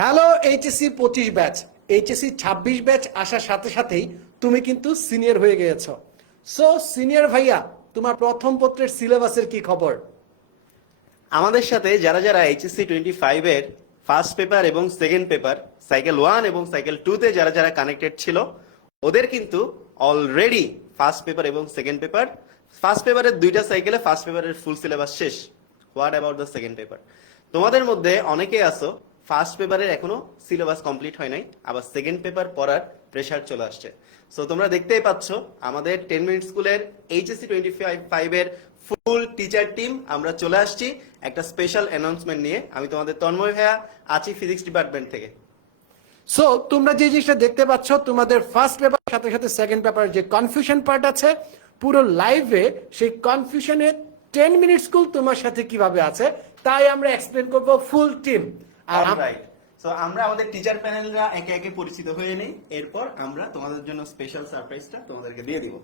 Hello HSC 25 batch, HSC 26 batch আসার সাথে সাথেই তুমি কিন্তু সিনিয়র হয়ে গিয়েছো। সো সিনিয়র ভাইয়া, তোমার প্রথম পত্রের সিলেবাসের কি খবর? আমাদের সাথে যারা যারা এইচএসসি 25 এর ফার্স্ট পেপার এবং সেকেন্ড পেপার সাইকেল 1 এবং সাইকেল 2 তে যারা যারা কানেক্টেড ছিল, ওদের কিন্তু অলরেডি ফার্স্ট পেপার এবং সেকেন্ড পেপার, ফার্স্ট পেপারের দুইটা সাইকেলে ফার্স্ট পেপারের ফুল সিলেবাস শেষ। What about the second paper? তোমাদের মধ্যে অনেকেই আছো ফার্স্ট পেপারের এখনো সিলেবাস কমপ্লিট হয় নাই, আবার সেকেন্ড পেপার পড়ার প্রেশার চলে আসছে। সো তোমরা দেখতেই পাচ্ছ আমাদের 10 মিনিট স্কুলের এইচএসসি 25 এর ফুল টিচার টিম আমরা চলে আসছি একটা স্পেশাল অ্যানাউন্সমেন্ট নিয়ে। আমি তোমাদের তন্ময় ভাইয়া আছি ফিজিক্স ডিপার্টমেন্ট থেকে। সো তোমরা যে জিনিসটা দেখতে পাচ্ছ, তোমাদের ফার্স্ট পেপার সাথে সাথে সেকেন্ড পেপারের যে কনফিউশন পার্ট আছে, পুরো লাইভে সেই কনফিউশনে 10 মিনিট স্কুল তোমার সাথে কিভাবে আছে তাই আমরা এক্সপ্লেন করব ফুল টিম। আর রাইট, সো আমরা আমাদের টিচার প্যানেলরা একে একে পরিচিত হয়ে নেই, এরপর আমরা তোমাদের জন্য স্পেশাল সারপ্রাইজটা তোমাদেরকে দিয়ে দিব।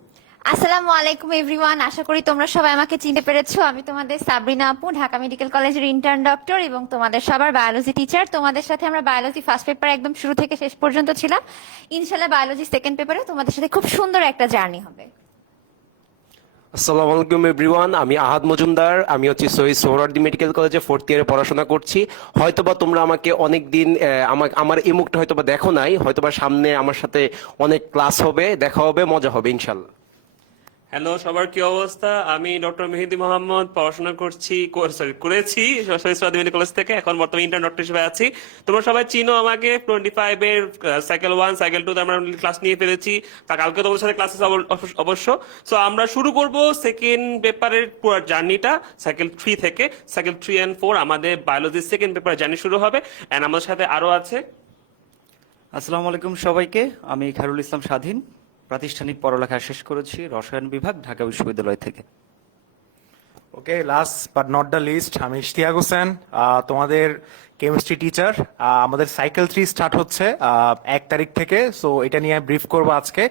আসসালামু আলাইকুম এভরিওয়ান, আশা করি তোমরা সবাই আমাকে চিনতে পেরেছো। আমি তোমাদের সাবরিনা আপু, ঢাকা মেডিকেল কলেজের ইন্টার্ন ডক্টর এবং তোমাদের সবার বায়োলজি টিচার। তোমাদের সাথে আমরা বায়োলজি ফার্স্ট পেপার একদম শুরু থেকে শেষ পর্যন্ত ছিলাম। ইনশাআল্লাহ বায়োলজি সেকেন্ড পেপারে তোমাদের সাথে খুব সুন্দর একটা জার্নি হবে। আসসালামু আলাইকুম এভরিওয়ান, আমি আহাদ মজুমদার। আমি হচ্ছে শহীদ সোহরাওয়ার্দী মেডিকেল কলেজে 4th ইয়ারে পড়াশোনা করছি। হয়তোবা তোমরা আমাকে অনেক দিন আমার এই মুখটা হয়তোবা দেখো নাই, হয়তোবা সামনে আমার সাথে অনেক ক্লাস হবে, দেখা হবে, মজা হবে ইনশাল্লাহ। হ্যালো, সবার কি অবস্থা? আমি ডক্টর মেহেদি মোহাম্মদ, পড়াশোনা করেছি শহীদ সোহরাওয়ার্দী মেডিকেল কলেজ থেকে। এখন বর্তমানে ইন্টার্ন ডক্টর হিসেবে আছি। তোমরা সবাই চিনো আমাকে 25 এর সাইকেল 1 সাইকেল 2 তে আমরা ক্লাস নিয়ে ফেলেছি। তা কালকে তোমাদের সাথে ক্লাসেস অবশ্য। সো আমরা শুরু করব সেকেন্ড পেপারের পুরো জার্নিটা সাইকেল 3 থেকে। সাইকেল 3 and 4 আমাদের বায়োলজি সেকেন্ড পেপার জার্নি শুরু হবে। এন্ড আমাদের সাথে আরো আছে। আসসালামু আলাইকুম সবাইকে, আমি খায়রুল ইসলাম স্বাধীন। প্রাতিষ্ঠানিক পড়ালেখা শেষ করেছি রসায়ন বিভাগ, ঢাকা বিশ্ববিদ্যালয় থেকে। Okay, last but not the least, আমি ইশতিয়াক হোসেন, তোমাদের কেমিস্ট্রি টিচার। আমাদের সাইকেল 3 স্টার্ট হচ্ছে 1 তারিখ থেকে। সো এটা নিয়ে ব্রিফ করবো আজকে।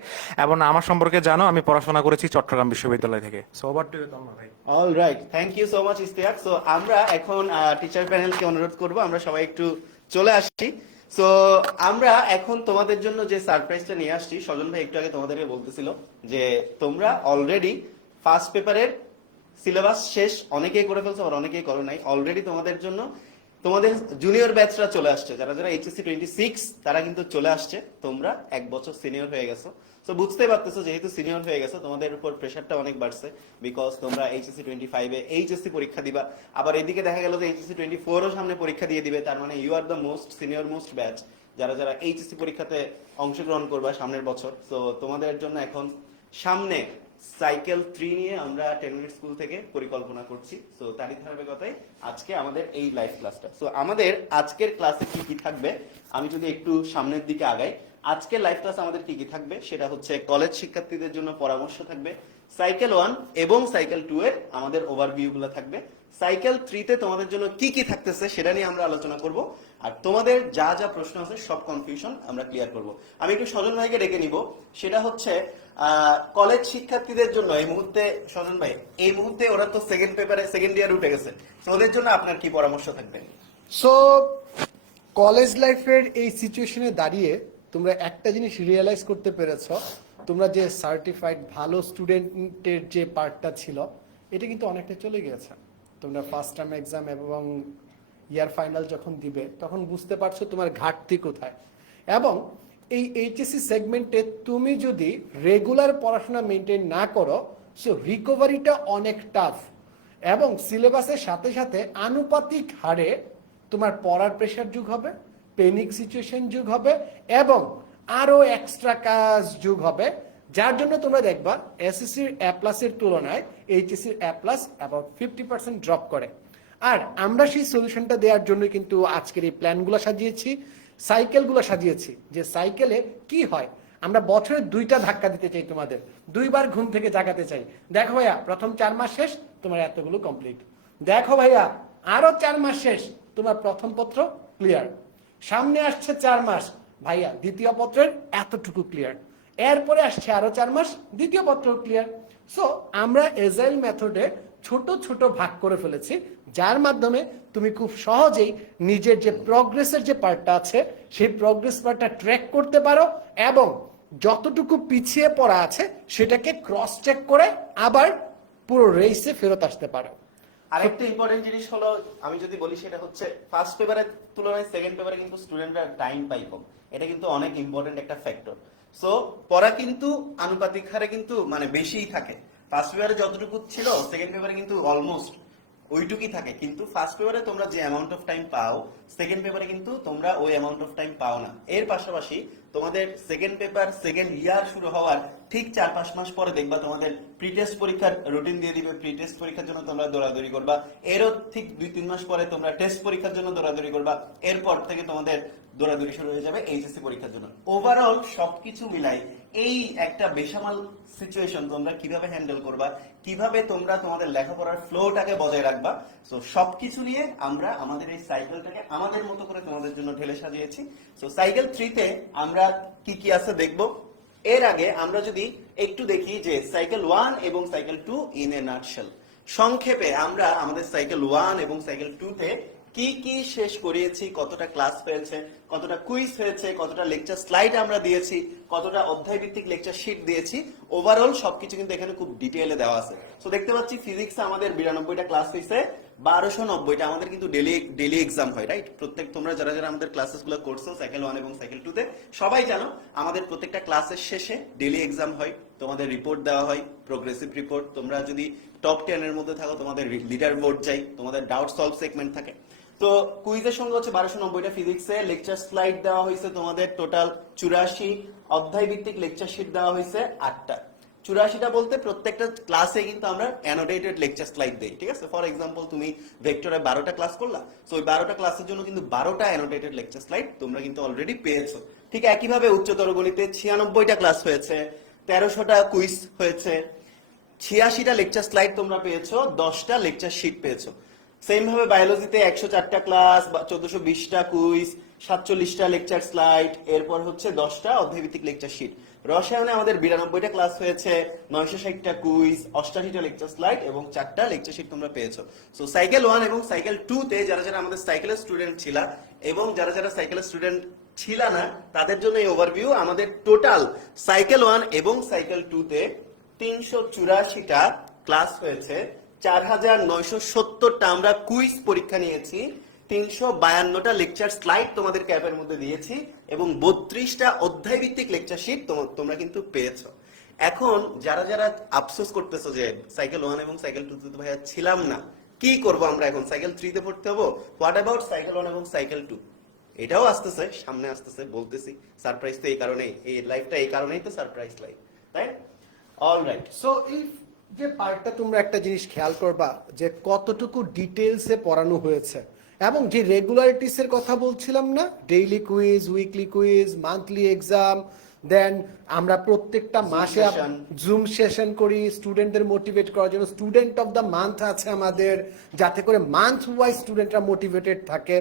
এবং আমার সম্পর্কে জানো, আমি পড়াশোনা করেছি চট্টগ্রাম বিশ্ববিদ্যালয় থেকে। So over to you Tanmoy ভাই। All right, thank you so much Ishtiaq. So আমরা এখন টিচার প্যানেলকে অনুরোধ করব আমরা সবাই একটু চলে আসছি। সো আমরা এখন তোমাদের জন্য যে সারপ্রাইজটা নিয়ে আসছি, স্বজন ভাই একটু আগে তোমাদেরকে বলতেছিল যে তোমরা অলরেডি ফার্স্ট পেপারের সিলেবাস শেষ, অনেকেই করে ফেলছো আর অনেকেই করো নাই। অলরেডি তোমাদের জন্য তোমাদের জুনিয়র ব্যাচরা চলে আসছে, যারা যারা এইচএসসি 26 তারা কিন্তু চলে আসছে। তোমরা 1 বছর সিনিয়র হয়ে গেছো। তো বুঝতে পারতেছো যেহেতু সিনিয়র হয়ে গেছো তোমাদের উপর প্রেশারটা অনেক বাড়ছে, বিকজ তোমরা এইচএসসি 25 এ এইচএসসি পরীক্ষা দিবা, আবার এদিকে দেখা গেল যে এইচএসসি 24 ও সামনে পরীক্ষা দিয়ে দিবে। তার মানে you are the most senior most batch যারা যারা এইচএসসি পরীক্ষাতে অংশগ্রহণ করবা সামনের বছর। তো তোমাদের জন্য এখন সামনে সাইকেল 3 নিয়ে আমরা 10 মিনিট স্কুল থেকে পরিকল্পনা করছি। সো তারই ধারাবাহিকতায় আজকে আমাদের এই লাইভ ক্লাসটা। সো আমাদের আজকের ক্লাসে কি কি থাকবে, আমি যদি একটু সামনের দিকে আগাই, আজকের লাইভ ক্লাস আমাদের কি কি থাকবে সেটা হচ্ছে কলেজ শিক্ষার্থীদের জন্য পরামর্শ থাকবে, সাইকেল 1 এবং সাইকেল 2 এর আমাদের ওভারভিউ গুলো থাকবে, সাইকেল 3 তে তোমাদের জন্য কি কি থাকতেছে সেটা নিয়ে আমরা আলোচনা করব, আর তোমাদের যা যা প্রশ্ন আছে সব কনফিউশন আমরা ক্লিয়ার করব। আমি একটু স্বজন ভাইকে ডেকে নিব, সেটা হচ্ছে কলেজ শিক্ষার্থীদের জন্য এই মুহূর্তে। স্বজন ভাই, এই মুহূর্তে ওরা তো সেকেন্ড পেপারে সেকেন্ড ইয়ার উঠে গেছে, ওদের জন্য আপনার কি পরামর্শ থাকবে? সো কলেজ লাইফের এই সিচুয়েশনে দাঁড়িয়ে তোমরা একটা জিনিস রিয়েলাইজ করতে পেরেছ, তোমরা যে সার্টিফাইড ভালো স্টুডেন্টের যে পার্টটা ছিল এটা কিন্তু অনেকটা চলে গিয়েছে। তোমরা ফার্স্ট টার্ম এক্সাম এবং ইয়ার ফাইনাল যখন দিবে তখন বুঝতে পারছো তোমার ঘাটতি কোথায়। এবং এই এইচএসসি সেগমেন্টে তুমি যদি রেগুলার পড়াশোনা মেনটেন না করো, সো রিকভারিটা অনেক টাফ এবং সিলেবাসের সাথে সাথে আনুপাতিক হারে তোমার পড়ার প্রেশার যুগ হবে, পেনিক সিচুয়েশন যুগ হবে এবং আরো এক্সট্রা কাজ যুগ হবে, যার জন্য তোমরা দেখবা এসএসসির এ প্লাসের তুলনায় এইচএসসির এ প্লাস অ্যাবাউট 50% ড্রপ করে। আর আমরা সেই সলিউশনটা দেওয়ার জন্য কিন্তু আজকের এই প্ল্যানগুলো সাজিয়েছি, সাইকেলগুলো সাজিয়েছি। যে সাইকেলে কি হয়, আমরা বছরে 2টা ধাক্কা দিতে চাই, তোমাদের 2বার ঘুম থেকে জাগাতে চাই। দেখো ভাইয়া, প্রথম 4 মাস শেষ, তোমার এতগুলো কমপ্লিট। দেখো ভাইয়া, আরো 4 মাস শেষ, তোমার প্রথম পত্র ক্লিয়ার। সামনে আসছে 4 মাস, ভাইয়া দ্বিতীয় পত্রের এতটুকু ক্লিয়ার। এরপরে আসছে আরো 4 মাস, দ্বিতীয় পত্র ক্লিয়ার। সো আমরা এজাইল মেথডে ছোট ছোট ভাগ করে ফেলেছি, যার মাধ্যমে তুমি খুব সহজেই নিজের যে প্রগ্রেসের যে পার্টটা আছে সেই প্রগ্রেস পার্টটা ট্র্যাক করতে পারো এবং যতটুকু পিছিয়ে পড়া আছে সেটাকে ক্রস চেক করে আবার পুরো রেসে ফেরত আসতে পারো। আরেকটা ইম্পর্টেন্ট জিনিস হলো, আমি যদি বলি সেটা হচ্ছে ফার্স্ট পেপারের তুলনায় সেকেন্ড পেপারে কিন্তু স্টুডেন্টরা টাইম পাই কম, এটা কিন্তু অনেক ইম্পর্টেন্ট একটা ফ্যাক্টর। সো পড়া কিন্তু আনুপাতিক হারে কিন্তু মানে বেশিই থাকে। ফার্স্ট পেপারে যতটুকু ছিল সেকেন্ড পেপারে কিন্তু অলমোস্ট ওইটুকুই থাকে, কিন্তু ফার্স্ট পেপারে তোমরা যে অ্যামাউন্ট অফ টাইম পাও সেকেন্ড পেপারে কিন্তু তোমরা ওই অ্যামাউন্ট অফ টাইম পাও না। এর পাশাপাশি তোমাদের সেকেন্ড পেপার সেকেন্ড ইয়ার শুরু হওয়ার ঠিক 4-5 মাস পরে দেখবা তোমাদের প্রি টেস্ট পরীক্ষার রুটিন দিয়ে দিবে, প্রি টেস্ট পরীক্ষার জন্য তোমরা দৌড়াদৌড়ি করবা। এরও ঠিক 2-3 মাস পরে তোমরা টেস্ট পরীক্ষার জন্য দৌড়াদৌড়ি করবা। এরপর থেকে তোমাদের দৌড়াদৌড়ি শুরু হয়ে যাবে এইচএসসি পরীক্ষার জন্য। ওভারঅল সবকিছু মিলাই এই একটা বেসামাল সিচুয়েশন তোমরা কিভাবে হ্যান্ডেল করবা, কিভাবে তোমরা তোমাদের লেখাপড়ার ফ্লোটাকে বজায় রাখবা, সো সবকিছু নিয়ে আমরা আমাদের এই সাইকেলটাকে আমাদের মতো করে তোমাদের জন্য ঢেলে সাজিয়েছি। সো সাইকেল 3 তে আমরা কি কি আছে দেখবো। এর আগে আমরা যদি একটু দেখি যে সাইকেল 1 এবং সাইকেল 2 ইন এ নাটশেল, সংক্ষেপে আমরা আমাদের সাইকেল 1 এবং সাইকেল 2 তে কি কি শেষ করিয়েছি, কতটা ক্লাস হয়েছে, কতটা কুইজ হয়েছে, কতটা লেকচার স্লাইড আমরা দিয়েছি, কতটা অধ্যায় ভিত্তিক লেকচার শিট দিয়েছি, ওভারঅল সবকিছু কিন্তু এখানে খুব ডিটেইলে দেওয়া আছে। সো দেখতে পাচ্ছি ফিজিক্সে আমাদের 92টা ক্লাস হয়েছে, 1290টা আমাদের কিন্তু ডেলি এক্সাম হয়, রাইট? প্রত্যেক তোমরা যারা যারা আমাদের ক্লাসেস গুলো করছো সাইকেল 1 এবং সাইকেল 2 তে সবাই জানো আমাদের প্রত্যেকটা ক্লাসের শেষে ডেলি এক্সাম হয়, তোমাদের রিপোর্ট দেওয়া হয়, প্রোগ্রেসিভ রিপোর্ট। তোমরা যদি টপ 10 এর মধ্যে থাকো তোমাদের লিডার বোর্ড যাই, তোমাদের ডাউট সলভ সেগমেন্ট থাকে। তো কুইজের সঙ্গে হচ্ছে 1290টা ফিজিক্সে, লেকচার স্লাইড দেওয়া হয়েছে তোমাদের টোটাল 84, অধ্যায় ভিত্তিক লেকচার শিট দেওয়া হয়েছে 8টা। 84টা বলতে প্রত্যেকটা ক্লাসে কিন্তু আমরা অ্যানোটেটেড লেকচার স্লাইড দেই, ঠিক আছে? ফর এক্সাম্পল তুমি ভেক্টরে 12টা ক্লাস করলা, সো ওই 12টা ক্লাসের জন্য কিন্তু 12টা অ্যানোটেটেড লেকচার স্লাইড তোমরা কিন্তু অলরেডি পেয়েছো। ঠিক একইভাবে উচ্চতর গণিতে 96টা ক্লাস হয়েছে, 1300টা কুইজ হয়েছে, 86টা লেকচার স্লাইড তোমরা পেয়েছো, 10টা লেকচার শিট পেয়েছো। সেম ভাবে বায়োলজিতে 104টা ক্লাস, 1420টা কুইজ, 47টা লেকচার স্লাইড, এরপর হচ্ছে 10টা অধ্যায়ভিত্তিক লেকচার শিট। রসায়নে আমাদের 92টা ক্লাস হয়েছে, 960টা কুইজ, 88টা লেকচার স্লাইড এবং 4টা লেকচার শিট তোমরা পেয়েছো। সো সাইকেল 1 এবং সাইকেল 2 তে যারা যারা আমাদের সাইকেলের স্টুডেন্ট ছিলা এবং যারা যারা সাইকেলের স্টুডেন্ট ছিল না তাদের জন্য এই ওভারভিউ। আমাদের টোটাল সাইকেল 1 এবং সাইকেল 2 তে 384টা ক্লাস হয়েছে, 4970টা আমরা কুইজ পরীক্ষা নিয়েছি, 352টা লেকচার স্লাইড তোমাদের ক্যাপের মধ্যে দিয়েছি এবং 32টা অধ্যায় ভিত্তিক লেকচার শিট তোমরা কিন্তু পেয়েছো। এখন যারা যারা আফসোস করতেছো যে সাইকেল 1 এবং সাইকেল 2 তে ভাইয়া ছিলাম না, কি করব আমরা এখন? সাইকেল 3 তে পড়তে হবো? হোয়াট অ্যাবাউট সাইকেল 1 এবং সাইকেল 2? এটাও আসতেছে, সামনে আসতেছে, বলতেছি। সারপ্রাইজ তো এই কারণেই, এই লাইফটা এই কারণেই তো সারপ্রাইজ লাইফ, তাই? অলরাইট। সো এই যে পার্টটা তোমরা একটা জিনিস খেয়াল করবা যে কতটুকু ডিটেলসে পড়ানো হয়েছে এবং যে রেগুলারিটিস এর কথা বলছিলাম না, daily quiz, weekly quiz, monthly exam, then আমরা প্রত্যেকটা মাসে জুম সেশন করি স্টুডেন্টদের মোটিভেট করার জন্য। স্টুডেন্ট অফ দ্য মান্থ আছে আমাদের, যাতে করে মান্থ ওয়াইজ স্টুডেন্টরা মোটিভেটেড থাকে।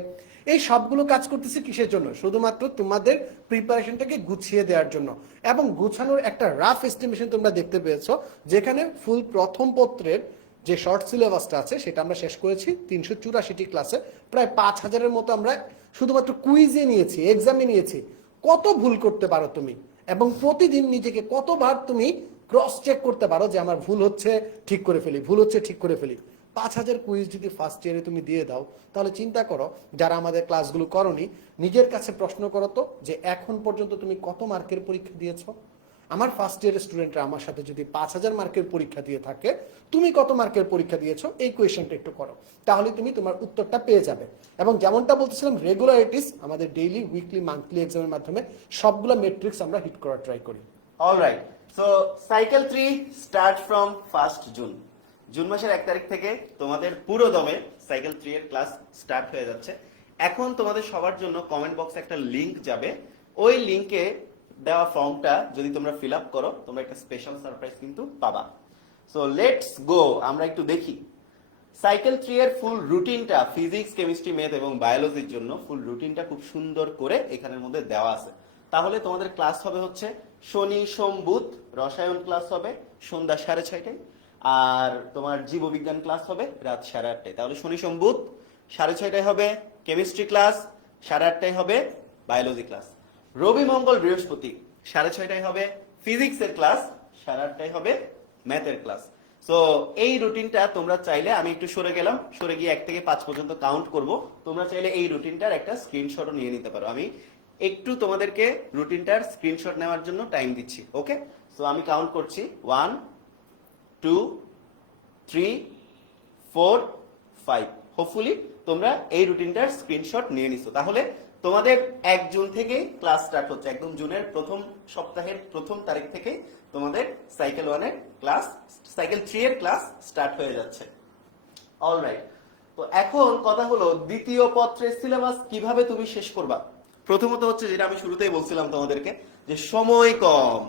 এই সবগুলো কাজ করতেছে কিসের জন্য? শুধুমাত্র তোমাদের প্রিপারেশনটাকে গুছিয়ে দেওয়ার জন্য এবং গুছানোর একটা রাফ এস্টিমেশন তোমরা দেখতে পেয়েছো, যেখানে ফুল প্রথম পত্রের যে শর্ট সিলেবাসটা আছে সেটা আমরা শেষ করেছি 384টি ক্লাসে, প্রায় 5000-এর মতো আমরা শুধুমাত্র কুইজে নিয়েছি, এক্সামে নিয়েছি। কত ভুল করতে পারো তুমি এবং প্রতিদিন নিজেকে কতবার তুমি ক্রস চেক করতে পারো যে আমার ভুল হচ্ছে ঠিক করে ফেলি, ভুল হচ্ছে ঠিক করে ফেলি। 5000 কুইজ যদি ফার্স্ট ইয়ারে তুমি দিয়ে দাও, তাহলে চিন্তা করো যারা আমাদের ক্লাসগুলো করনি, নিজের কাছে প্রশ্ন করো তো যে এখন পর্যন্ত তুমি কত মার্কের পরীক্ষা দিয়েছো। আমার ফার্স্ট ইয়ারের স্টুডেন্টরা আমার সাথে যদি 5000 মার্কের পরীক্ষা দিয়ে থাকে, তুমি কত মার্কের পরীক্ষা দিয়েছো এই কোয়েশ্চেনটা একটু করো, তাহলে তুমি তোমার উত্তরটা পেয়ে যাবে। এবং যেমনটা বলতেছিলাম, রেগুলারিটিস আমাদের ডেইলি, উইকলি, মান্থলি এক্সামের মাধ্যমে সবগুলো মেট্রিক্স আমরা হিট করার ট্রাই করি। Alright. So cycle 3 start from 1 June. June মাসের 1 তারিখ থেকে তোমাদের পুরো দমে সাইকেল 3 এর ক্লাস স্টার্ট হয়ে যাচ্ছে। এখন তোমাদের সবার জন্য কমেন্ট বক্সে একটা লিংক যাবে, ওই লিংকে দেওয়া ফর্মটা যদি তোমরা ফিল আপ করো তোমরা একটা স্পেশাল সারপ্রাইজ কিন্তু পাবা। সো লেটস গো, আমরা একটু দেখি সাইকেল 3 এর ফুল রুটিনটা। ফিজিক্স, কেমিস্ট্রি, ম্যাথ এবং বায়োলজির জন্য ফুল রুটিনটা খুব সুন্দর করে এখানের মধ্যে দেওয়া আছে। তাহলে তোমাদের ক্লাস হবে হচ্ছে শনি, সোম, বুধ। রসায়ন ক্লাস হবে সন্ধ্যা 6:30টায়, আর তোমার জীববিজ্ঞান ক্লাস হবে রাত 8:30টায়। তাহলে শনি সোম বুধ 6:30টায় হবে কেমিস্ট্রি ক্লাস, 8:30টায় হবে বায়োলজি ক্লাস। রবি মঙ্গল বৃহস্পতি 6:30টায় হবে ফিজিক্সের ক্লাস, 8:30টায় হবে ম্যাথের ক্লাস। সো এই রুটিনটা তোমরা চাইলে, আমি একটু সরে গেলাম, সরে গিয়ে 1 থেকে 5 পর্যন্ত কাউন্ট করব, তোমরা চাইলে এই রুটিনটার একটা স্ক্রিনশটও নিয়ে নিতে পারো। আমি একটু তোমাদেরকে রুটিনটার স্ক্রিনশট নেওয়ার জন্য টাইম দিচ্ছি। ওকে, সো আমি কাউন্ট করছি 1 2 3 4 5। হোপফুলি তোমরা এই রুটিনটার স্ক্রিনশট নিয়ে নিছো। তাহলে তোমাদের 1 জুন থেকে ক্লাস স্টার্ট হচ্ছে, একদম জুনের প্রথম সপ্তাহের প্রথম তারিখ থেকে তোমাদের সাইকেল 1 এর ক্লাস, সাইকেল 3 এর ক্লাস স্টার্ট হয়ে যাচ্ছে। অলরাইট, তো এখন কথা হলো দ্বিতীয় পত্রের সিলেবাস কিভাবে তুমি শেষ করবা। প্রথমত হচ্ছে যেটা আমি শুরুতেই বলছিলাম তোমাদেরকে, যে সময় কম,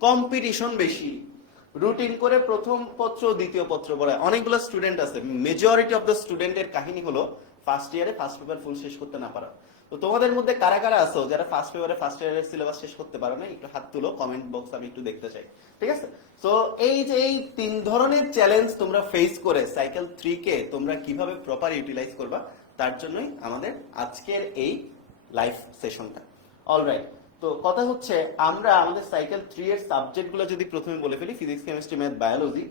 কম্পিটিশন বেশি। রুটিন করে প্রথম পত্র দ্বিতীয় পত্র পড়ায় অনেকগুলো স্টুডেন্ট আছে, মেজরিটি অফ দ্য স্টুডেন্টের কাহিনী হলো ফার্স্ট ইয়ারে ফার্স্ট পেপার ফুল শেষ করতে না পারা। তো তোমাদের মধ্যে কারা কারা আছো যারা ফার্স্ট পেপারে ফার্স্ট ইয়ারের সিলেবাস শেষ করতে পারো না, একটু হাত তুলো, কমেন্ট বক্স আমি একটু দেখতে চাই। ঠিক আছে, তো এই যে এই 3 ধরনের চ্যালেঞ্জ তোমরা ফেস করে সাইকেল 3 কে তোমরা কিভাবে প্রপার ইউটিলাইজ করবা, তার জন্যই আমাদের আজকের এই লাইভ সেশনটা। অলরাইট, তো কথা হচ্ছে আমরা আমাদের সাইকেল 3 এর সাবজেক্টগুলো যদি প্রথমে বলে ফেলি, ফিজিক্স কেমিস্ট্রি ম্যাথ বায়োলজি।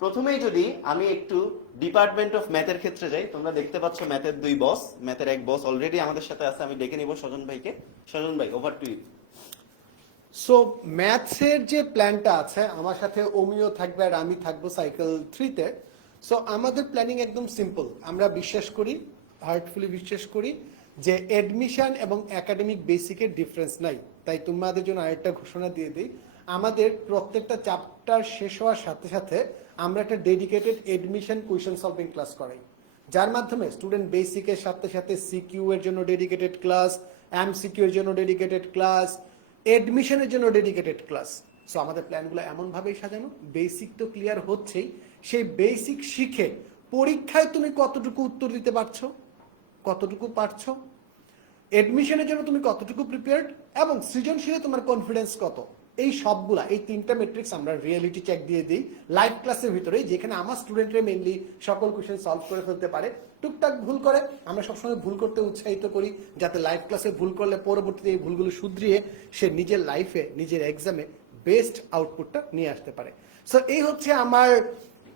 প্রথমেই যদি আমি একটু ডিপার্টমেন্ট অফ ম্যাথের ক্ষেত্রে যাই, তোমরা দেখতে পাচ্ছ ম্যাথের 2 বস, ম্যাথের 1 বস অলরেডি আমাদের সাথে আছে। আমি ডেকে নিব সজন ভাইকে। সজন ভাই, ওভার টু ইউ। সো ম্যাথসের যে প্ল্যানটা আছে, আমার সাথে ওমিও থাকবে আর আমি থাকবো সাইকেল 3 তে। সো আমাদের প্ল্যানিং একদম সিম্পল। আমরা বিশ্বাস করি, হার্টফুলি বিশ্বাস করি যে এডমিশন এবং একাডেমিক বেসিকের ডিফারেন্স নাই। তাই তোমাদের জন্য আরেকটা ঘোষণা দিয়ে দিই, আমাদের প্রত্যেকটা চ্যাপ্টার শেষ হওয়ার সাথে সাথে আমরা একটা dedicated admission question solving class করাই, যার মাধ্যমে স্টুডেন্ট বেসিকের সাথে সাথে সিকিউ এর জন্য ডেডিকেটেড ক্লাস, এমসিকিউ এর জন্য ডেডিকেটেড ক্লাস, এডমিশনের জন্য ডেডিকেটেড ক্লাস। সো আমাদের প্ল্যানগুলো এমনভাবেই সাজানো, বেসিক তো ক্লিয়ার হচ্ছেই, সেই বেসিক শিখে পরীক্ষায় তুমি কতটুকু উত্তর দিতে পারছো, কতটুকু পারছো, এডমিশনের জন্য তুমি কতটুকু প্রিপেয়ার্ড, এবং সৃজনশীলে তোমার কনফিডেন্স কত, এই সবগুলা, এই 3টা মেট্রিক্স আমরা রিয়েলিটি চেক দিয়ে দিই লাইভ ক্লাসের ভিতরে, যেখানে আমার স্টুডেন্টরা মেইনলি সকল কোয়েশ্চেন সলভ করে ফেলতে পারে। টুকটাক ভুল করে, আমরা সবসময় ভুল করতে উৎসাহিত করি, যাতে লাইভ ক্লাসে ভুল করলে পরবর্তীতে এই ভুলগুলো শুধরিয়ে সে নিজের লাইফে, নিজের এক্সামে বেস্ট আউটপুটটা নিয়ে আসতে পারে। সো এই হচ্ছে আমার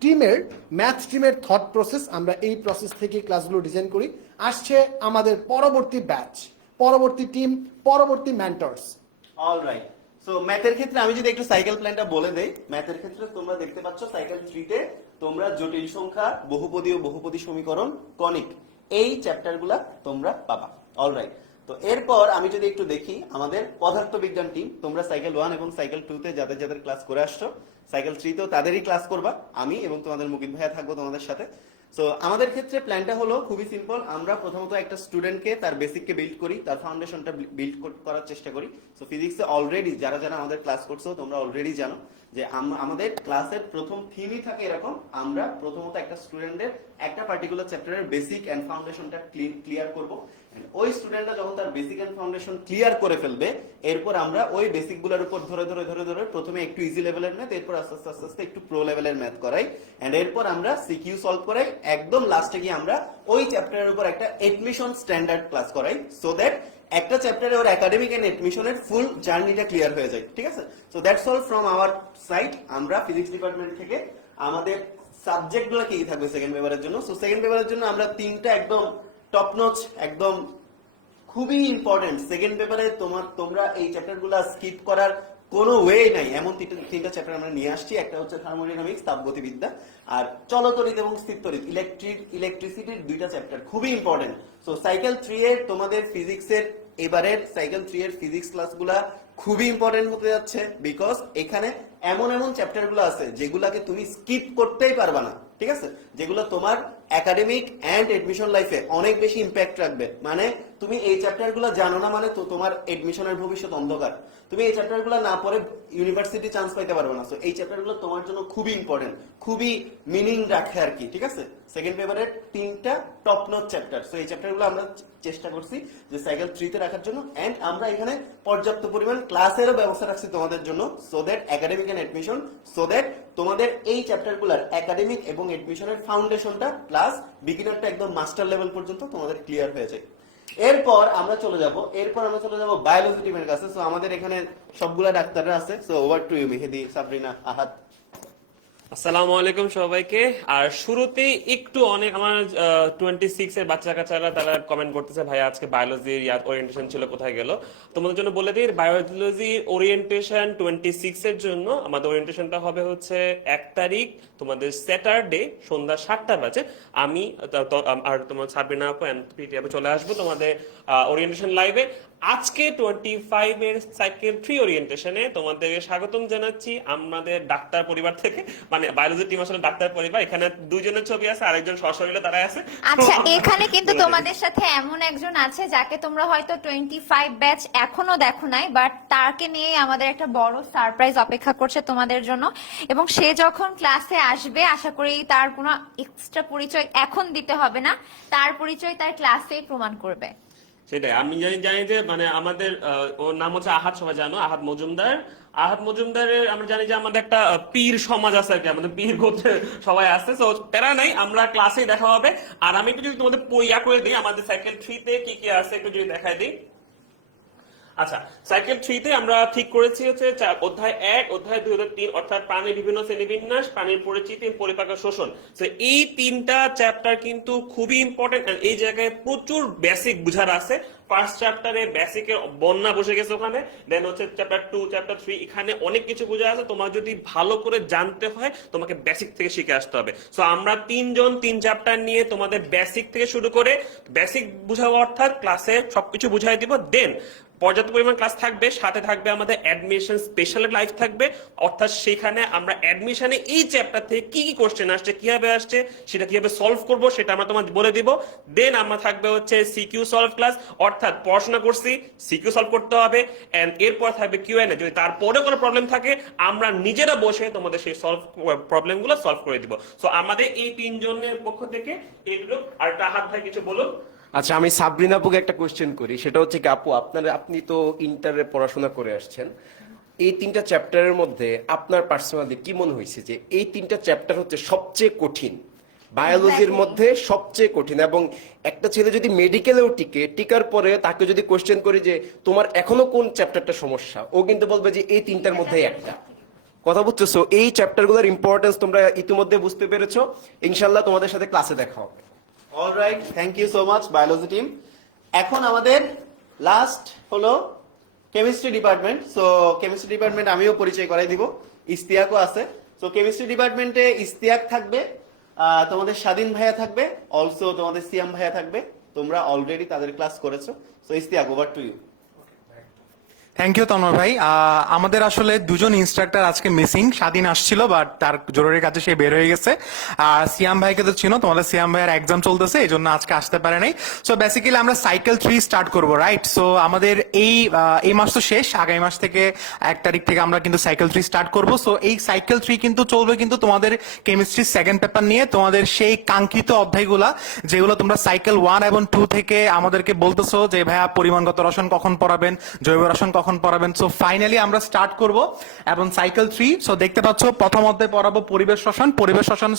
টিমের, ম্যাথ টিমের থট প্রসেস। আমরা এই প্রসেস থেকে ক্লাসগুলো ডিজাইন করি। আসছে আমাদের পরবর্তী ব্যাচ, পরবর্তী টিম, পরবর্তী মেন্টরস। অলরাইট, সো ম্যাথের ক্ষেত্রে আমি যদি একটু সাইকেল প্ল্যানটা বলে দেই, ম্যাথের ক্ষেত্রে তোমরা দেখতে পাচ্ছ সাইকেল 3 তে তোমরা জটিল সংখ্যা, বহুপদী ও বহুপদী সমীকরণ, কনিক, এই চ্যাপ্টারগুলা তোমরা পাবা। অলরাইট, তো এরপর আমি যদি একটু দেখি আমাদের পদার্থবিজ্ঞান টিম, তোমরা সাইকেল 1 এবং সাইকেল 2 তে যাদের যাদের ক্লাস করে আসছো, সাইকেল 3 তেও তাদেরই ক্লাস করবা, আমি এবং তোমাদের মুকিত ভাইয়া থাকবো তোমাদের সাথে। সো আমাদের ক্ষেত্রে প্ল্যানটা হলো খুবই সিম্পল। আমরা প্রথমত একটা স্টুডেন্টকে তার বেসিককে বিল্ড করি, তার ফাউন্ডেশনটা বিল্ড করার চেষ্টা করি। সো ফিজিক্সে অলরেডি যারা যারা আমাদের ক্লাস করছো তোমরা অলরেডি জানো যে আমাদের ক্লাসের প্রথম থিমই থাকে এরকম, আমরা প্রথমত একটা স্টুডেন্টের একটা পার্টিকুলার চ্যাপ্টারের বেসিক এন্ড ফাউন্ডেশনটা ক্লিয়ার করব। ওই স্টুডেন্টটা যখন তার বেসিক এন্ড ফাউন্ডেশন ক্লিয়ার করে ফেলবে, এরপর আমরা ওই বেসিকগুলোর উপর ধরে ধরে ধরে ধরে প্রথমে একটু ইজি লেভেলের ম্যাথ, এরপর আস্তে আস্তে আস্তে আস্তে একটু প্রো লেভেলের ম্যাথ করাই, এন্ড এরপর আমরা সিকিউ সলভ করাই। একদম লাস্টে গিয়ে আমরা ওই চ্যাপ্টারের উপর একটা এডমিশন স্ট্যান্ডার্ড ক্লাস করাই, সো দ্যাট একটা চ্যাপ্টারে ওর একাডেমিক এন্ড এডমিশনের ফুল জার্নিটা ক্লিয়ার হয়ে যায়। ঠিক আছে, so that's all from our side. আমরা ফিজিক্স ডিপার্টমেন্ট থেকে আমাদের সাবজেক্টগুলো কি থাকবে সেকেন্ড পেপারের জন্য। সো সেকেন্ড পেপারের জন্য আমরা 3টা একদম টপ নচ, একদম খুবই ইম্পর্টেন্ট সেকেন্ড পেপারে তোমরা এই চ্যাপ্টারগুলো স্কিপ করার কোনো ওয়ে নাই, এমন 3টা চ্যাপ্টার আমরা নিয়ে আসছি। একটা হচ্ছে থার্মোডাইনামিক্স, তাপগতিবিদ্যা, আর চলতরিৎ এবং স্থিরতরিৎ, ইলেকট্রিসিটির 2টা চ্যাপ্টার খুবই ইম্পর্টেন্ট। সো সাইকেল 3 এর তোমাদের ফিজিক্সের এবারের সাইকেল 3 এর ফিজিক্স ক্লাসগুলা খুবই ইম্পর্টেন্ট হতে যাচ্ছে, বিকজ এখানে এমন এমন চ্যাপ্টারগুলো আছে যেগুলাকে তুমি স্কিপ করতেই পারবা না। ঠিক আছে, যেগুলো তোমার একাডেমিক এন্ড এডমিশন লাইফে অনেক বেশি ইম্প্যাক্ট রাখবে। মানে তুমি এই চ্যাপ্টারগুলো জানো না মানে তো তোমার এডমিশনের ভবিষ্যৎ অন্ধকার। তুমি এই চ্যাপ্টারগুলো না পড়ে ইউনিভার্সিটি চান্স পাইতে পারবে না। সো এই চ্যাপ্টারগুলো তোমার জন্য খুবই ইম্পর্টেন্ট, খুবই মিনিং রাখে আর কি। ঠিক আছে, সেকেন্ড পেপারের 3টা টপ নোট চ্যাপ্টার। সো এই চ্যাপ্টারগুলো আমরা চেষ্টা করছি যে সাইকেল 3 তে রাখার জন্য, এন্ড আমরা এখানে পর্যাপ্ত পরিমাণ ক্লাসেরও ব্যবস্থা রাখছি তোমাদের জন্য, so that academic and admission, so that তোমাদের এই চ্যাপ্টারগুলোর একাডেমিক এবং এডমিশনের ফাউন্ডেশনটা প্লাস বিগিনারটা একদম মাস্টার লেভেল পর্যন্ত তোমাদের ক্লিয়ার হয়ে যায়। এরপর আমরা চলে যাব বায়োলজি টিমের কাছে। সো আমাদের এখানে সবগুলা ডাক্তাররা আছে। সো ওভার টু ইউ মেহেদি, সাবরিনা, আহাদ। আসসালামু আলাইকুম সবাইকে। আর শুরুতেই একটু অনেক আমার 26 এর বাচ্চা কাচ্চারা তারা কমেন্ট করতেছে ভাই আজকে বায়োলজির ওরিয়েন্টেশন ছিল কোথায় গেল। তোমাদের জন্য বলে দিই বায়োলজি ওরিয়েন্টেশন 26 এর জন্য আমাদের ওরিয়েন্টেশনটা হবে হচ্ছে 1 তারিখ তোমাদের স্যাটারডে সন্ধ্যা 7টা বাজে। আমি আর তোমার সাবরিনা আপু এন্ড পিটি আপু চলে আসবো তোমাদের ওরিয়েন্টেশন লাইভে। আজকে 25 এর সাইকেল 3 ওরিয়েন্টেশনে তোমাদের স্বাগতম জানাচ্ছি আমাদের ডাক্তার পরিবার থেকে, মানে বায়োলজি টিম আসলে ডাক্তার পরিবার। এখানে দুজনের ছবি আছে, আরেকজন সশরীরে তারা আছে। আচ্ছা, এখানে কিন্তু তোমাদের সাথে এমন একজন আছে যাকে তোমরা হয়তো 25 ব্যাচ এখনো দেখো নাই, বাট তাকে নিয়ে আমাদের একটা বড় সারপ্রাইজ অপেক্ষা করছে তোমাদের জন্য। এবং সে যখন ক্লাসে আসবে আশা করি তার কোনো এক্সট্রা পরিচয় এখন দিতে হবে না, তার পরিচয় তার ক্লাসেই প্রমাণ করবে। সেটাই আমি জানি যে মানে আমাদের ওর নাম হচ্ছে আহাদ, সবাই জানো আহাদ মজুমদার। আহাদ মজুমদারের আমরা জানি যে আমাদের একটা পীর সমাজ আছে আর কি, আমাদের পীর গোত্রে সবাই আছে। তো প্যারা নাই, আমরা ক্লাসেই দেখা হবে। আর আমি একটু যদি তোমাদের ইয়া করে দিই আমাদের সাইকেল 3 তে কি কি আছে একটু যদি দেখাই দিই। আচ্ছা, সাইকেল 3 তে আমরা ঠিক করেছি হচ্ছে অধ্যায় 1, অধ্যায় 2, অধ্যায় 3 অর্থাৎ প্রাণীর বিভিন্ন শ্রেণীবিন্যাস, প্রাণীর পরিচিতি, পরিপাক শোষণ। তো এই 3টা চ্যাপ্টার কিন্তু খুবই ইম্পর্টেন্ট। এই জায়গায় প্রচুর বেসিক বুঝার আছে। ফার্স্ট চ্যাপ্টারে বেসিকের বন্যা বসে গেছে ওখানে, দেন হচ্ছে চ্যাপ্টার 2, চ্যাপ্টার 3 এখানে অনেক কিছু বোঝা আছে। তোমার যদি ভালো করে জানতে হয় তোমাকে বেসিক থেকে শিখে আসতে হবে। সো আমরা 3 চ্যাপ্টার নিয়ে তোমাদের বেসিক থেকে শুরু করে বেসিক বুঝাবো, অর্থাৎ ক্লাসে সবকিছু বুঝাই দিব। দেন পর্যাপ্ত পরিমাণ ক্লাস থাকবে, সাথে থাকবে আমাদের অ্যাডমিশন স্পেশাল লাইভ থাকবে, অর্থাৎ সেখানে আমরা অ্যাডমিশনে এই চ্যাপ্টার থেকে কি কি কোশ্চেন আসছে, কিভাবে আসছে, সেটা কিভাবে সলভ করব সেটা আমরা তোমাদের বলে দিব। দেন আমরা থাকবে হচ্ছে সিকিউ সলভ ক্লাস, অর্থাৎ পড়াশোনা করছি সিকিউ সলভ করতে হবে, এন্ড এরপর থাকবে কিউএনএ। যদি তারপরে কোনো প্রবলেম থাকে আমরা নিজেরা বসে তোমাদের সেই প্রবলেমগুলো সলভ করে দিব। সো আমাদের এই 3 জনের পক্ষ থেকে এগুলো। আর আহাদ ভাই কিছু বলুন। আচ্ছা, আমি সাবরিনা আপুকে একটা কোশ্চেন করি, সেটা হচ্ছে কি আপু আপনি তো ইন্টারে পড়াশোনা করে আসছেন, এই 3টা চ্যাপ্টারের মধ্যে আপনার পার্সোনালি কি মনে হয়েছে যে এই 3টা চ্যাপ্টার হচ্ছে সবচেয়ে কঠিন, বায়োলজির মধ্যে সবচেয়ে কঠিন? এবং একটা ছেলে যদি মেডিকেলেও টিকার পরে তাকে যদি কোশ্চেন করি যে তোমার এখনো কোন চ্যাপ্টারটা সমস্যা, ও কিন্তু বলবে যে এই 3টার মধ্যে একটা। কথা বুঝছো? এই চ্যাপ্টারগুলোর ইম্পর্টেন্স তোমরা ইতিমধ্যে বুঝতে পেরেছো। ইনশাল্লাহ তোমাদের সাথে ক্লাসে দেখা হবে। Alright, thank you so much biology team. এখন আমাদের লাস্ট হলো chemistry department. So chemistry department আমিও পরিচয় করাই দিব, ইস্তিয়াকও আছে। সো কেমিস্ট্রি ডিপার্টমেন্টে ইস্তিয়াক থাকবে, তোমাদের স্বাধীন ভাইয়া থাকবে, অলসো তোমাদের সিয়াম ভাইয়া থাকবে। তোমরা অলরেডি তাদের ক্লাস করেছো। So Istiaq, over to you. Thank you Tanmoy ভাই। আমাদের আসলে 2জন ইনস্ট্রাক্টর আজকে মিসিং। স্বাধীন আসছিল বাট তার জরুরি কাজে সে বের হয়ে গেছে। আর সিয়াম ভাইকে তো চিনো, তোমাদের সিয়াম ভাইয়ের এক্সাম চলতেছে, এই জন্য আজকে আসতে পারে নাই। সো বেসিক্যালি আমরা সাইকেল 3 স্টার্ট করবো, রাইট? সো আমাদের এই মাস তো শেষ, আগামী মাস থেকে 1 তারিখ থেকে আমরা কিন্তু সাইকেল 3 স্টার্ট করবো। সো এই সাইকেল 3 কিন্তু চলবে কিন্তু তোমাদের কেমিস্ট্রি সেকেন্ড পেপার নিয়ে, তোমাদের সেই কাঙ্ক্ষিত অধ্যায়গুলা যেগুলো তোমরা সাইকেল 1 এবং 2 থেকে আমাদেরকে বলতেছো যে ভাইয়া পরিমাণগত রসায়ন কখন পড়াবেন, জৈব রসায়ন কখন পড়াবেন। সো ফাইনালি আমরা স্টার্ট করব এবং সাইকেল 3। সো দেখতে পাচ্ছ প্রথম অধ্যায় পড়াবো পরিবেশ রসায়ন। পরিবেশ রসায়ন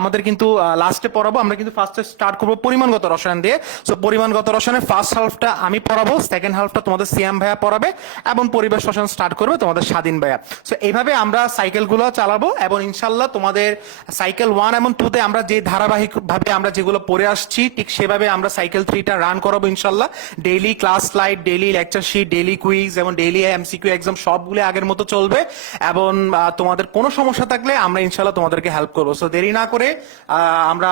আমাদের কিন্তু লাস্টে পড়াবো, আমরা কিন্তু ফার্স্টে স্টার্ট করবো পরিমাণগত রসায়ন দিয়ে। সো পরিমাণগত রসায়নের ফার্স্ট হাফটা আমি পড়াবো, সেকেন্ড হাফটা তোমাদের সিয়াম ভাইয়া পড়াবে, এবং পরিবেশ রসায়ন স্টার্ট করবে তোমাদের স্বাধীন ভাইয়া। সো এইভাবে আমরা সাইকেলগুলো চালাবো, এবং ইনশাল্লাহ তোমাদের সাইকেল 1 এবং 2 তে আমরা যে ধারাবাহিক ভাবে আমরা যেগুলো পড়ে আসছি ঠিক সেভাবে আমরা সাইকেল 3টা রান করাবো ইনশাল্লাহ। Daily class slide, daily lecture sheet, daily quiz এবং ডেইলি এমসিকিউ এক্সাম সবগুলো আগের মতো চলবে। এবং তোমাদের কোনো সমস্যা থাকলে আমরা ইনশাল্লাহ তোমাদেরকে হেল্প করবো। সো দেরি না করে আমরা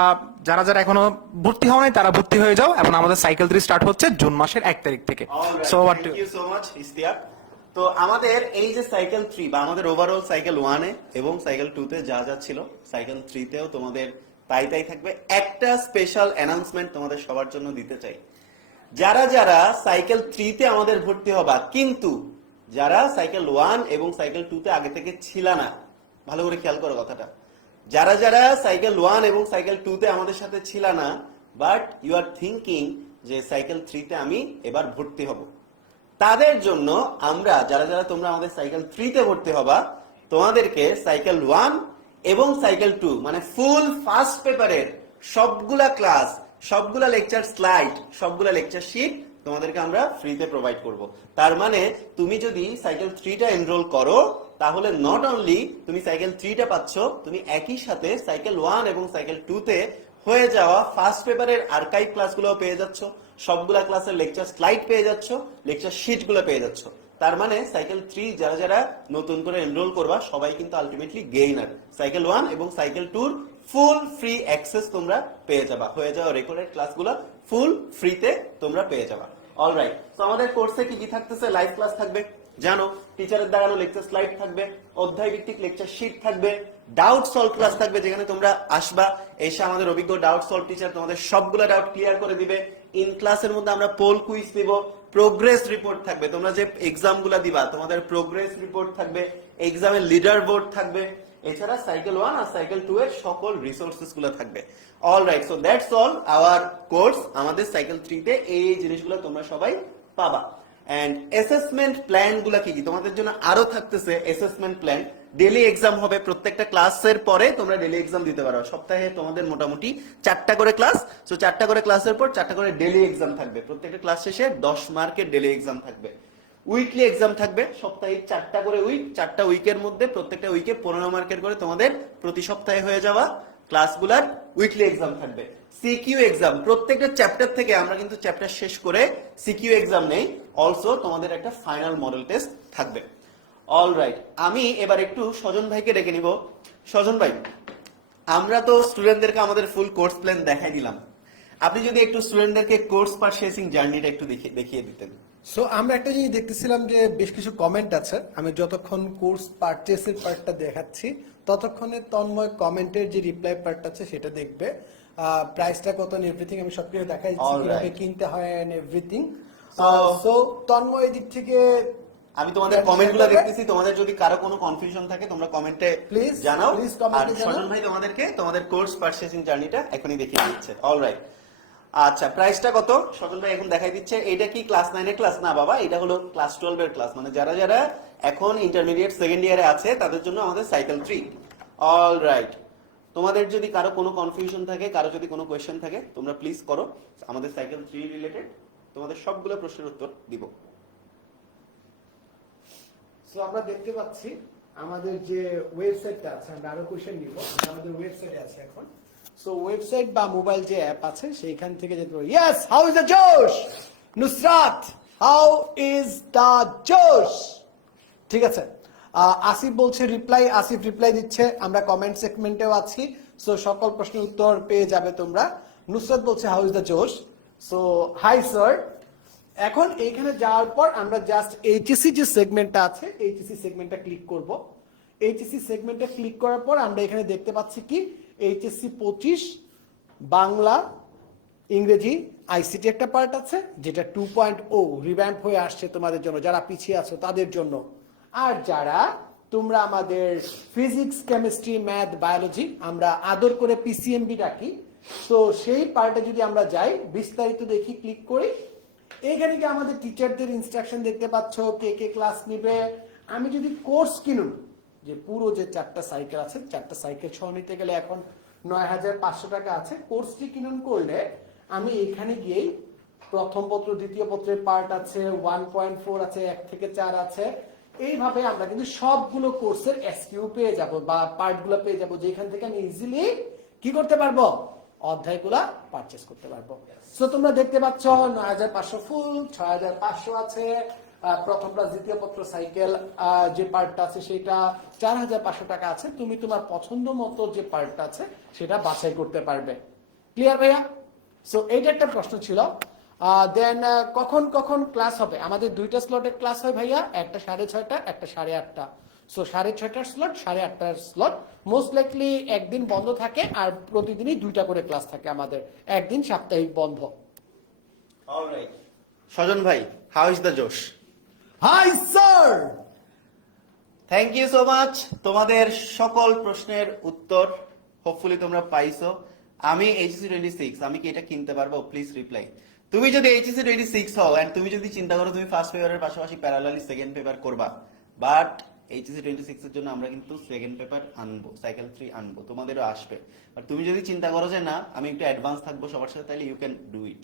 যারা যারা এখনো ভর্তি হও নাই তারা ভর্তি হয়ে যাও, এবং আমাদের সাইকেল 3 স্টার্ট হচ্ছে জুন মাসের 1 তারিখ থেকে। So thank you so much Istiaq. তো আমাদের এই যে সাইকেল 3 বা আমাদের ওভারঅল সাইকেল 1 এ এবং সাইকেল 2 তে যা যা ছিল, সাইকেল 3 তেও তোমাদের তাই থাকবে। একটা স্পেশাল অ্যানাউন্সমেন্ট তোমাদের সবার জন্য দিতে চাই। যারা যারা সাইকেল 3 তে আমাদের ভর্তি হবা, কিন্তু যারা সাইকেল 1 এবং সাইকেল 2 তে আগে থেকে ছিল না, ভালো করে খেয়াল করো কথাটা, যারা যারা সাইকেল 1 এবং সাইকেল 2 তে আমাদের সাথে ছিল না, বাট ইউ আর থিঙ্কিং যে সাইকেল 3 তে আমি এবার ভর্তি হব, তাদের জন্য আমরা যারা যারা তোমরা আমাদের সাইকেল 3 তে ভর্তি হবা, তোমাদেরকে সাইকেল 1 এবং সাইকেল 2 মানে ফুল ফার্স্ট পেপারের সবগুলা ক্লাস, সবগুলা লেকচার স্লাইড, সবগুলা লেকচার শিট তোমাদেরকে আমরা ফ্রিতে প্রোভাইড করব। তার মানে তুমি যদি সাইকেল 3 টা এনরোল করো, তাহলে নট অনলি তুমি সাইকেল 3 টা পাচ্ছ, তুমি একই সাথে সাইকেল 1 এবং সাইকেল 2 তে হয়ে যাওয়া ফার্স্ট পেপারের আর্কাইভ ক্লাসগুলো পেয়ে যাচ্ছ, সবগুলা ক্লাসের লেকচার স্লাইড পেয়ে যাচ্ছ, লেকচার শিটগুলো পেয়ে যাচ্ছ। তার মানে সাইকেল 3 যারা যারা নতুন করে এনরোল করবা, সবাই কিন্তু আলটিমেটলি গেইনার। সাইকেল 1 এবং সাইকেল 2 ফুল ফ্রি অ্যাক্সেস তোমরা পেয়ে যাবা, হয়ে যাওয়া রেকর্ডেড ক্লাসগুলো ফুল ফ্রিতে তোমরা পেয়ে যাবা। অলরাইট, তো আমাদের কোর্সে কি কি থাকতেছে? লাইভ ক্লাস থাকবে, জানো, টিচারের দেখানো লেকচার স্লাইড থাকবে, অধ্যায় ভিত্তিক লেকচার শিট থাকবে, ডাউট সলভ ক্লাস থাকবে, যেখানে তোমরা আসবা, এসে আমাদের অভিজ্ঞ ডাউট সলভ টিচার তোমাদের সবগুলো ডাউট ক্লিয়ার করে দিবে। ইন ক্লাসের মধ্যে আমরা পোল কুইজ দিব, প্রোগ্রেস রিপোর্ট থাকবে, তোমরা যে এক্সাম গুলা দিবা তোমাদের প্রোগ্রেস রিপোর্ট থাকবে, এক্সামের লিডার বোর্ড থাকবে, এছাড়া সাইকেল 1 আর সাইকেল 2 এর সকল রিসোর্সেস গুলো থাকবে। Alright, so that's all our course. আমাদের সাইকেল 3 তে এই জিনিসগুলো তোমরা সবাই পাবা। এন্ড অ্যাসেসমেন্ট প্ল্যান গুলা কি কি তোমাদের জন্য আরো থাকতেছে। অ্যাসেসমেন্ট প্ল্যান, ডেইলি এক্সাম হবে, প্রত্যেকটা ক্লাসের পরে তোমরা ডেইলি এক্সাম দিতে পারো। সপ্তাহে তোমাদের মোটামুটি 4টা করে ক্লাস, সো 4টা করে ক্লাসের পর 4টা করে ডেইলি এক্সাম থাকবে। প্রত্যেকটা ক্লাস শেষে 10 মার্কের ডেইলি এক্সাম থাকবে। উইকলি এক্সাম থাকবে, সপ্তাহে 4টা করে উইক, 4টা উইকের মধ্যে প্রত্যেকটা উইকে 15 মার্কের করে তোমাদের প্রতি সপ্তাহে হয়ে যাওয়া ক্লাসগুলার উইকলি এক্সাম থাকবে। সিকিউ এক্সাম, প্রত্যেকটা চ্যাপ্টার থেকে আমরা কিন্তু চ্যাপ্টার শেষ করে সিকিউ এক্সাম নেই। অলসো তোমাদের একটা ফাইনাল মডেল টেস্ট থাকবে। অলরাইট, আমি এবার একটু স্বজন ভাইকে ডেকে নিব। স্বজন ভাই, আমরা তো স্টুডেন্টদেরকে আমাদের ফুল কোর্স প্ল্যান দেখাই দিলাম, আপনি যদি একটু স্টুডেন্টদেরকে কোর্স পারচেসিং জার্নিটা একটু দেখিয়ে দিতেন। সো আমরা একটা জিনিস দেখতেছিলাম যে বেশ কিছু কমেন্ট আছে, আমি যতক্ষণ কোর্স পারচেসের পার্টটা দেখাচ্ছি ততক্ষণে তন্ময় কমেন্টের যে রিপ্লাই পার্ট আছে সেটা দেখবে। প্রাইসটা কত এভরিথিং আমি সবকিছু দেখাই দিচ্ছি, কিভাবে কিনতে হয় এন্ড এভরিথিং। সো তন্ময় এদিক থেকে আমি তোমাদের কমেন্টগুলো দেখতেছি, তোমাদের যদি কারো কোনো কনফিউশন থাকে তোমরা কমেন্টে Please, জানাও। please comment আর এ জানাও। স্বজন ভাই তোমাদেরকে তোমাদের কোর্স পারচেসিং জার্নিটা এখনই দেখিয়ে দিচ্ছে। অলরাইট, আচ্ছা, প্রাইসটা কত স্বজন ভাই এখন দেখাই দিচ্ছে। এটা কি ক্লাস 9 এর ক্লাস? না বাবা, এটা হলো ক্লাস 12 এর ক্লাস, মানে যারা যারা এখন ইন্টারমিডিয়েট সেকেন্ড ইয়ারে আছে তাদের জন্য আমাদের সাইকেল 3। অলরাইট, তোমাদের যদি কারো কোনো কনফিউশন থাকে, কারো যদি কোনো কোয়েশ্চেন থাকে, তোমরা প্লিজ করো, আমাদের সাইকেল 3 রিলেটেড তোমাদের সবগুলো প্রশ্নের উত্তর দিব। সো আমরা দেখতে পাচ্ছি আমাদের যে ওয়েবসাইটটা আছে, আমরা আরো কোশ্চেন নিব, আমরা আমাদের ওয়েবসাইটে আছে এখন। সো ওয়েবসাইট বা মোবাইল যে অ্যাপ আছে সেইখান থেকে যেতে পারো। ইয়েস, হাউ ইজ দ্য জোশ? নুসরাত, হাউ ইজ দ্য জোশ? ঠিক আছে, আসিফ বলছে রিপ্লাই, আসিফ রিপ্লাই দিচ্ছে, আমরা কমেন্ট সেগমেন্টেও আছি, সো সকল প্রশ্নের উত্তর পেয়ে যাবে তোমরা। নুসরাত বলছে হাউ ইজ দ্য জোশ? So hi sir. এখন এইখানে যাওয়ার পর আমরা জাস্ট এইচএসসি যে সেগমেন্টটা আছে, এইচএসসি সেগমেন্টটা ক্লিক করব। এইচএসসি সেগমেন্টে ক্লিক করার পর আমরা এখানে দেখতে পাচ্ছি কি এইচএসসি 25 বাংলা, ইংরেজি, আইসিটি একটা পার্ট আছে যেটা 2.0 রিভ্যাম্প হয়ে আসছে তোমাদের জন্য, যারা পিছিয়ে আছো তাদের জন্য। আর যারা তোমরা আমাদের ফিজিক্স, কেমিস্ট্রি, ম্যাথ, বায়োলজি, আমরা আদর করে পিসিএমবি ডাকি, তো সেই পার্টে যদি আমরা যাই, বিস্তারিত দেখি, ক্লিক করি, এইখানে কি আমাদের টিচারদের ইনস্ট্রাকশন দেখতে পাচ্ছ, কে কে ক্লাস নিবে। আমি যদি কোর্স কিনুন, যে পুরো যে 4টা সাইকেল আছে, 4টা সাইকেল সহ নিতে গেলে এখন 9500 টাকা আছে। কোর্সটি কিনুন করলে আমি এখানে গিয়েই প্রথম পত্র, দ্বিতীয় পত্রের পার্ট আছে, 1.4 আছে, 1 থেকে 4 আছে, এইভাবে আমরা কিন্তু সবগুলো কোর্সের এসকিউ পেয়ে যাব বা পার্টগুলো পেয়ে যাব, যেখান থেকে আমি ইজিলি কি করতে পারবো, অধ্যায়গুলা পারচেস করতে পারবো। সো তোমরা দেখতে পাচ্ছ 9500 ফুল, 6500 আছে প্রথম ক্লাস, দ্বিতীয় পত্র সাইকেল যে পার্টটা আছে সেটা 4500 টাকা আছে। তুমি তোমার পছন্দ মতো যে পার্টটা আছে সেটা বাছাই করতে পারবে। ক্লিয়ার ভাইয়া? সো এইটা একটা প্রশ্ন ছিল। দেন কখন কখন ক্লাস হবে? আমাদের 2টা স্লটের ক্লাস হয় ভাইয়া, একটা 6:30, একটা 8:30। সো 6:30টার স্লট, 8:30টার স্লট। মোস্ট লাইকলি একদিন বন্ধ থাকে আর প্রতিদিনই 2টা করে ক্লাস থাকে আমাদের, একদিন সাপ্তাহিক বন্ধ। অলরাইট, স্বজন ভাই, how is the josh? Hi sir. Thank you so much. তোমাদের সকল প্রশ্নের উত্তর হোপফুলি তোমরা পাইছো। আমি এইচএসসি 26, আমি কি এটা কিনতে পারবো? Please reply. তুমি যদি এইচএসসি 26 হও এন্ড তুমি যদি চিন্তা করো তুমি ফার্স্ট পেপারের পাশাপাশি প্যারালালি সেকেন্ড পেপার করবা, বাট এইচএসসি 26 এর জন্য আমরা কিন্তু সেকেন্ড পেপার আনবো, সাইকেল 3 আনবো, তোমাদেরও আসবে। আর তুমি যদি চিন্তা করো যে না আমি একটু অ্যাডভান্স থাকবো সবার সাথে, তাহলে ইউ ক্যান ডু ইট,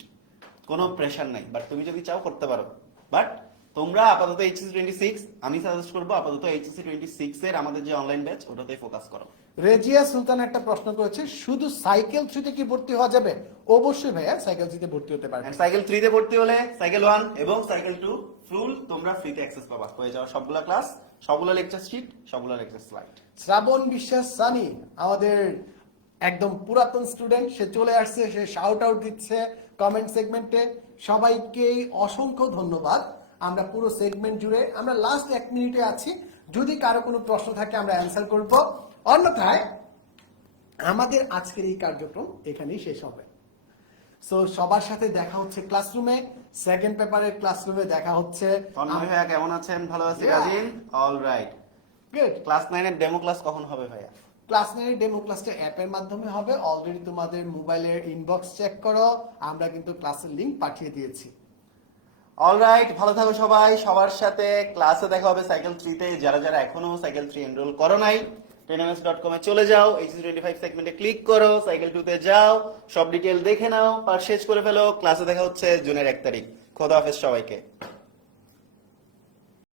কোনো প্রেশার নাই। বাট তুমি যদি চাও করতে পারো। বাট তোমরা আপাতত এইচএসসি 26, আমি সাজেস্ট করবো আপাতত এইচএসসি 26 এর আমাদের যে অনলাইন ব্যাচ ওটাতেই ফোকাস করো। রেজিয়া সুলতান একটা প্রশ্ন করেছে, শুধু সাইকেল 3 তে কি ভর্তি হওয়া যাবে? অবশ্যই ভাইয়া, সাইকেল 3 তে ভর্তি হতে পারবে। And সাইকেল 3 তে ভর্তি হলে সাইকেল 1 এবং সাইকেল 2 ফুল তোমরা ফ্রিতে অ্যাক্সেস পাবা, হয়ে যাওয়া সবগুলা ক্লাস, সবগুলা লেকচার শিট, সবগুলা লেকচার স্লাইড। শ্রাবণ বিশ্বাস সানি আমাদের একদম পুরাতন স্টুডেন্ট, সে চলে আসছে, সে শাউট আউট দিচ্ছে কমেন্ট সেগমেন্টে। সবাইকে অসংখ্য ধন্যবাদ। আমরা পুরো সেগমেন্ট জুড়ে আমরা লাস্ট 1 মিনিটে আছি, যদি কারো কোনো প্রশ্ন থাকে আমরা অ্যান্সার করব, অন্যথায় আমাদের আজকের এই কার্যক্রম এখানেই শেষ হবে। সো সবার সাথে দেখা হচ্ছে ক্লাসরুমে, সেকেন্ড পেপারের ক্লাসরুমে দেখা হচ্ছে। তন্ময় ভাইয়া কেমন আছেন? ভালো আছি Yeah. Rajin, alright. Good. Class 9 এর ডেমো ক্লাস কখন হবে ভাইয়া? ক্লাস 9 এর ডেমো ক্লাসটা অ্যাপের মাধ্যমে হবে। অলরেডি তোমাদের মোবাইলের ইনবক্স চেক করো, আমরা কিন্তু ক্লাসের লিংক পাঠিয়ে দিয়েছি। অলরাইট, ভালো থাকো সবাই। সবার সাথে ক্লাসে দেখা হবে সাইকেল 3 তে। যারা যারা এখনো সাইকেল 3 এনরোল করো নাই, tenms.com এ চলে যাও, এইচএসসি 25 সেগমেন্টে ক্লিক করো, সাইকেল 2 তে যাও, সব ডিটেইল দেখে নাও, পারচেজ করে ফেলো। ক্লাসে দেখা হচ্ছে জুনের 1 তারিখ। খোদা হাফেজ সবাইকে।